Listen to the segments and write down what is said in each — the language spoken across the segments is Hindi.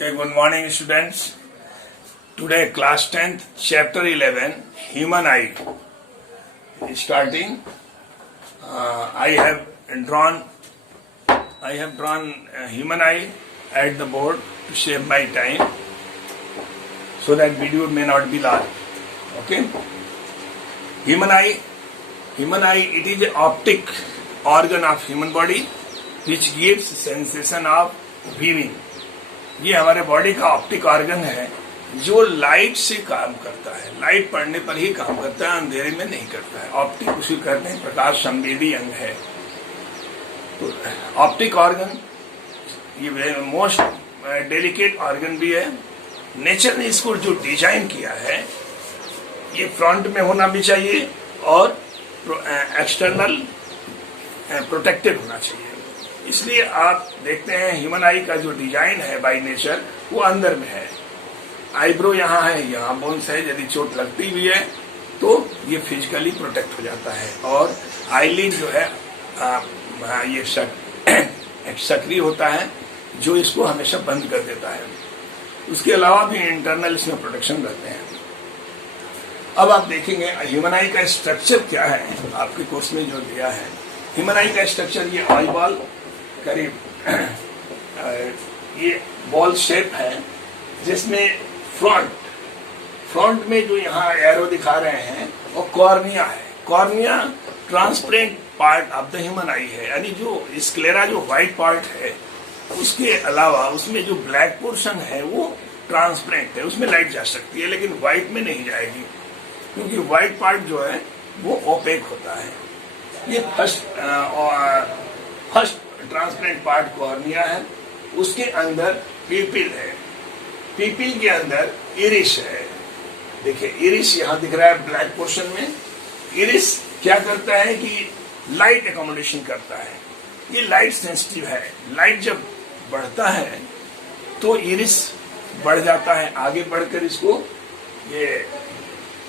Okay, good morning students. Today class 10th chapter 11 human eye starting. I have drawn human eye at the board to save my time so that video may not be large. Okay, human eye it is an optic organ of human body which gives sensation of viewing. ये हमारे बॉडी का ऑप्टिक ऑर्गन है जो लाइट से काम करता है, लाइट पड़ने पर ही काम करता है, अंधेरे में नहीं करता है। ऑप्टिक उसे कहते हैं प्रकाश संवेदी अंग है। तो ऑप्टिक ऑर्गन ये मोस्ट डेलिकेट ऑर्गन भी है। नेचर ने इसको जो डिजाइन किया है ये फ्रंट में होना भी चाहिए और एक्सटर्नल प्रोटेक्टेड होना चाहिए। इसलिए आप देखते हैं ह्यूमन आई का जो डिजाइन है बाय नेचर वो अंदर में है। आईब्रो यहाँ है, यहाँ बोन्स है, यदि चोट लगती भी है तो ये फिजिकली प्रोटेक्ट हो जाता है। और आईलिड जो है ये सक्रिय होता है जो इसको हमेशा बंद कर देता है। उसके अलावा भी इंटरनल इसमें प्रोटेक्शन रहते हैं। अब आप देखेंगे ह्यूमन आई का स्ट्रक्चर क्या है, आपके कोर्स में जो दिया है। ह्यूमन आई का स्ट्रक्चर ये आई बॉल करीब ये बॉल शेप है जिसमें फ्रंट में जो यहाँ एरो दिखा रहे हैं वो कॉर्निया है। Cornea transparent part of the human आई है, यानी जो स्क्लेरा जो व्हाइट पार्ट है उसके अलावा उसमें जो ब्लैक पोर्शन है वो ट्रांसपेरेंट है, उसमें लाइट जा सकती है लेकिन व्हाइट में नहीं जाएगी क्योंकि व्हाइट पार्ट जो है वो ओपेक होता है। ये फर्स्ट ट्रांसपेरेंट पार्ट कॉर्निया है, उसके अंदर पीपिल है, पीपिल के अंदर इरिस है। देखिए इरिस यहाँ दिख रहा है ब्लैक पोर्शन में। इरिस क्या करता है कि लाइट एकोमोडेशन करता है। ये लाइट सेंसिटिव है, लाइट जब बढ़ता है तो इरिस बढ़ जाता है, आगे बढ़कर इसको ये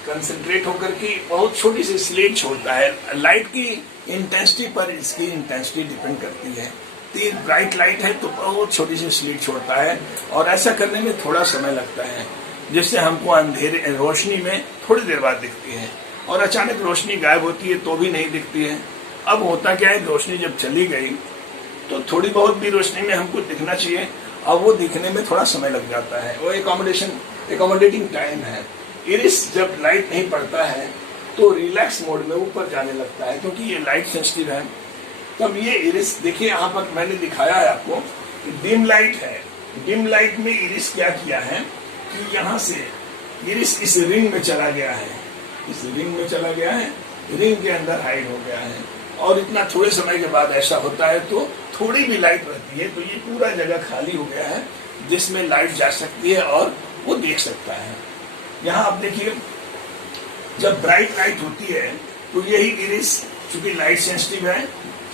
कंसंट्रेट होकर के बहुत छोटी सी स्लिट छोड़ता है। लाइट की इंटेंसिटी पर इसकी इंटेंसिटी डिपेंड करती है। तो ब्राइट लाइट है तो बहुत छोटी सी स्लिट छोड़ता है और ऐसा करने में थोड़ा समय लगता है जिससे हमको अंधेरे रोशनी में थोड़ी देर बाद दिखती है और अचानक रोशनी गायब होती है तो भी नहीं दिखती है। अब होता क्या है, रोशनी जब चली गई तो थोड़ी बहुत भी रोशनी में हमको दिखना चाहिए, अब वो दिखने में थोड़ा समय लग जाता है। वो एकोमोडेटिंग टाइम है। इरिस जब लाइट नहीं पड़ता है तो रिलैक्स मोड में ऊपर जाने लगता है क्योंकि ये लाइट सेंसिटिव है। तब ये इरिस देखिए यहाँ पर मैंने दिखाया है आपको कि डिम लाइट है। डिम लाइट में इरिस क्या किया है कि यहाँ से इरिस इस रिंग में चला गया है, इस रिंग में चला गया है, रिंग के अंदर हाइड हो गया है। और इतना थोड़े समय के बाद ऐसा होता है तो थोड़ी भी लाइट रहती है तो ये पूरा जगह खाली हो गया है जिसमें लाइट जा सकती है और वो देख सकता है। यहाँ आप देखिए जब ब्राइट लाइट होती है तो यही इरिस चूंकि लाइट सेंसिटिव है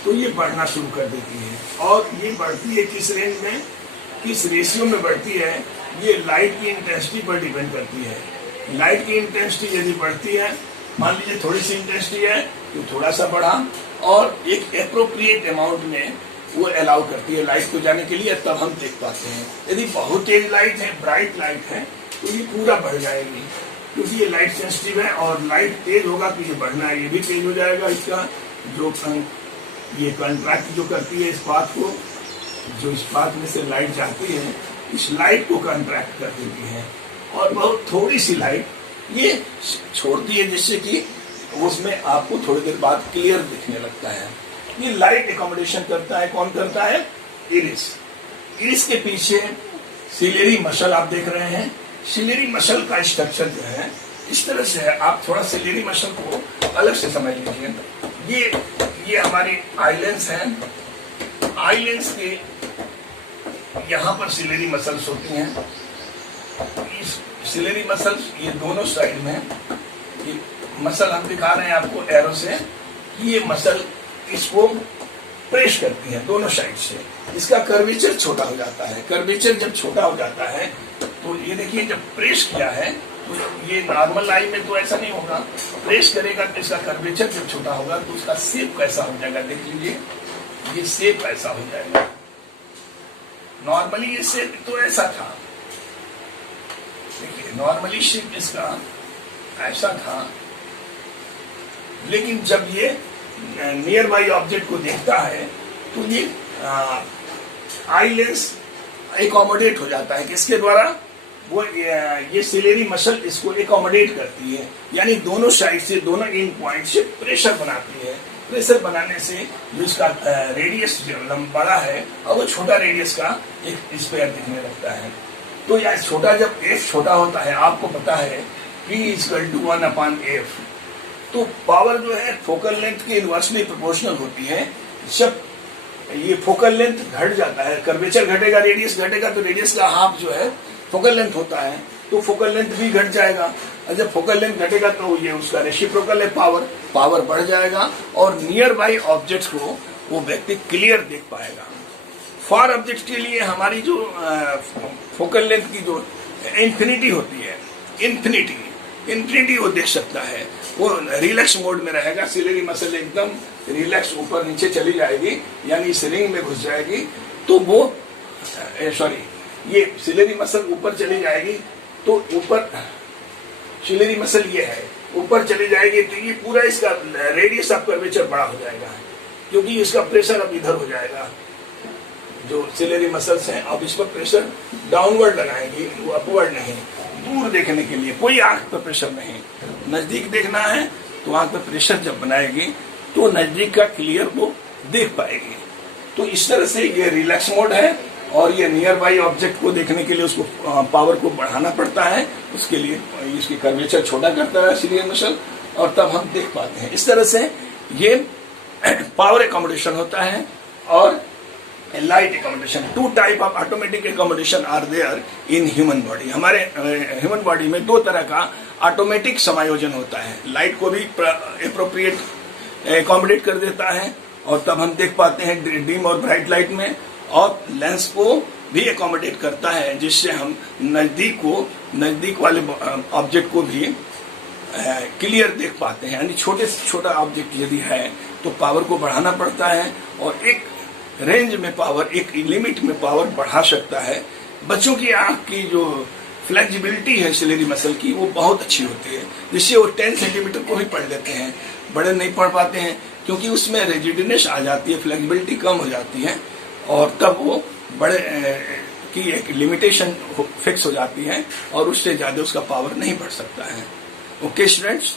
तो ये बढ़ना शुरू कर देती है। और ये बढ़ती है किस रेंज में, किस रेशियो में बढ़ती है, ये लाइट की इंटेंसिटी पर डिपेंड करती है। लाइट की इंटेंसिटी यदि बढ़ती है, मान लीजिए थोड़ी सी इंटेंसिटी है तो थोड़ा सा बढ़ा और एक एप्रोप्रिएट अमाउंट में वो अलाउ करती है लाइट को जाने के लिए, तब हम देख पाते हैं। यदि बहुत तेज लाइट है, ब्राइट लाइट है तो ये पूरा बढ़ जाएगी क्योंकि ये लाइट सेंसिटिव है और लाइट तेज होगा तो ये बढ़ना है, ये भी तेज हो जाएगा। इसका जो ये कंट्रैक्ट जो करती है इस पाथ को, जो इस पाथ में से लाइट जाती है इस लाइट को कंट्रैक्ट कर देती है और बहुत थोड़ी सी लाइट ये छोड़ती है जिससे कि उसमें आपको थोड़ी देर बाद क्लियर दिखने लगता है। ये लाइट एकोमोडेशन करता है, कौन करता है? इरिस। इरिस के पीछे सिलेरी मसल आप देख रहे हैं। सिलेरी मसल का स्ट्रक्चर जो है इस तरह से है। आप थोड़ा सिलेरी मसल को अलग से समझ लीजिए। ये हमारी आईलेंस है। आईलेंस के यहाँ पर सिलेरी मसल्स होती हैं। इस सिलेरी मसल्स ये दोनों साइड में ये मसल हम दिखा रहे हैं आपको एरो से। ये मसल इसको प्रेस करती है दोनों साइड से। इसका कर्वेचर छोटा हो जाता है। कर्वेचर जब छोटा हो जाता है तो ये देखिए जब प्रेस किया है तो ये नॉर्मल आई में तो ऐसा नहीं होगा, प्रेस करेगा तो इसका कर्वेचर जब छोटा होगा तो उसका शेप कैसा हो जाएगा, देख लीजिए ये शेप ऐसा हो जाएगा। नॉर्मली ये शेप तो ऐसा था, नॉर्मली शेप इसका ऐसा था, लेकिन जब ये नियर बाई ऑब्जेक्ट को देखता है तो ये आई लेंस एकोमोडेट हो जाता है। किसके द्वारा? वो ये सिलेरी मसल इसको एकोमोडेट करती है, यानी दोनों साइड से, दोनों इन पॉइंट से प्रेशर बनाती है। प्रेशर बनाने से जो इसका रेडियस बड़ा है और वो छोटा रेडियस का एक स्क्वायर दिखने लगता है। तो यह छोटा, जब एफ छोटा होता है, आपको पता है P = 1/f, तो पावर जो है फोकल लेंथ के इनवर्सली प्रोपोर्शनल होती है। जब ये फोकल लेंथ घट जाता है, कर्वेचर घटेगा, रेडियस घटेगा, तो रेडियस का हाफ जो है फोकल लेंथ होता है, तो फोकल लेंथ भी घट जाएगा। और जब फोकल लेंथ घटेगा तो ये उसका रेसिप्रोकल है, पावर बढ़ जाएगा और नियर बाई ऑब्जेक्ट्स को वो व्यक्ति क्लियर देख पाएगा। फार ऑब्जेक्ट के लिए हमारी जो फोकल लेंथ की जो इन्फिनिटी होती है, इन्फिनिटी वो देख सकता है, वो रिलैक्स मोड में रहेगा। सिलेरी मसल एकदम रिलैक्स ऊपर नीचे चली जाएगी, यानी इस रिंग में घुस जाएगी, तो वो ये सिलेरी मसल ऊपर चली जाएगी, तो ऊपर सिलेरी मसल ये है, ऊपर चली जाएगी, तो ये पूरा इसका रेडियस ऑफ कर्वेचर बड़ा हो जाएगा, क्योंकि इसका प्रेशर अब इधर हो जाएगा। जो सिलेरी मसल्स हैं अब इस पर प्रेशर डाउनवर्ड लगाएंगी, वो अपवर्ड नहीं। दूर देखने के लिए कोई आंख पर प्रेशर नहीं, नजदीक देखना है तो आंख पर प्रेशर जब बनाएगी तो नजदीक का क्लियर वो देख पाएगी। तो इस तरह से ये रिलैक्स मोड है, और ये नियर बाई ऑब्जेक्ट को देखने के लिए उसको पावर को बढ़ाना पड़ता है, उसके लिए इसकी कर्वेचर छोटा करता है सिलियर मसल, और तब हम देख पाते हैं। इस तरह से ये पावर एकोमोडेशन होता है और light accommodation. 2 type of automatic accommodation are there in human body. हमारे ह्यूमन बॉडी में 2 तरह का ऑटोमेटिक समायोजन होता है। लाइट को भी एप्रोप्रिएट एकोमोडेट कर देता है, और तब हम देख पाते हैं डिम और ब्राइट लाइट में, और लेंस को भी एकोमोडेट करता है, जिससे हम नजदीक वाले ऑब्जेक्ट को भी क्लियर देख पाते हैं। यानी छोटे से छोटा ऑब्जेक्ट यदि है तो पावर को बढ़ाना पड़ता है, और एक रेंज में पावर, एक लिमिट में पावर बढ़ा सकता है। बच्चों की आंख की जो फ्लेक्सिबिलिटी है सिलेरी मसल की, वो बहुत अच्छी होती है, जिससे वो 10 सेंटीमीटर को ही पढ़ लेते हैं, बड़े नहीं पढ़ पाते हैं, क्योंकि उसमें रिजिडनेस आ जाती है, फ्लेक्सिबिलिटी कम हो जाती है, और तब वो बड़े की एक लिमिटेशन फिक्स हो जाती है, और उससे ज्यादा उसका पावर नहीं बढ़ सकता है। Okay students.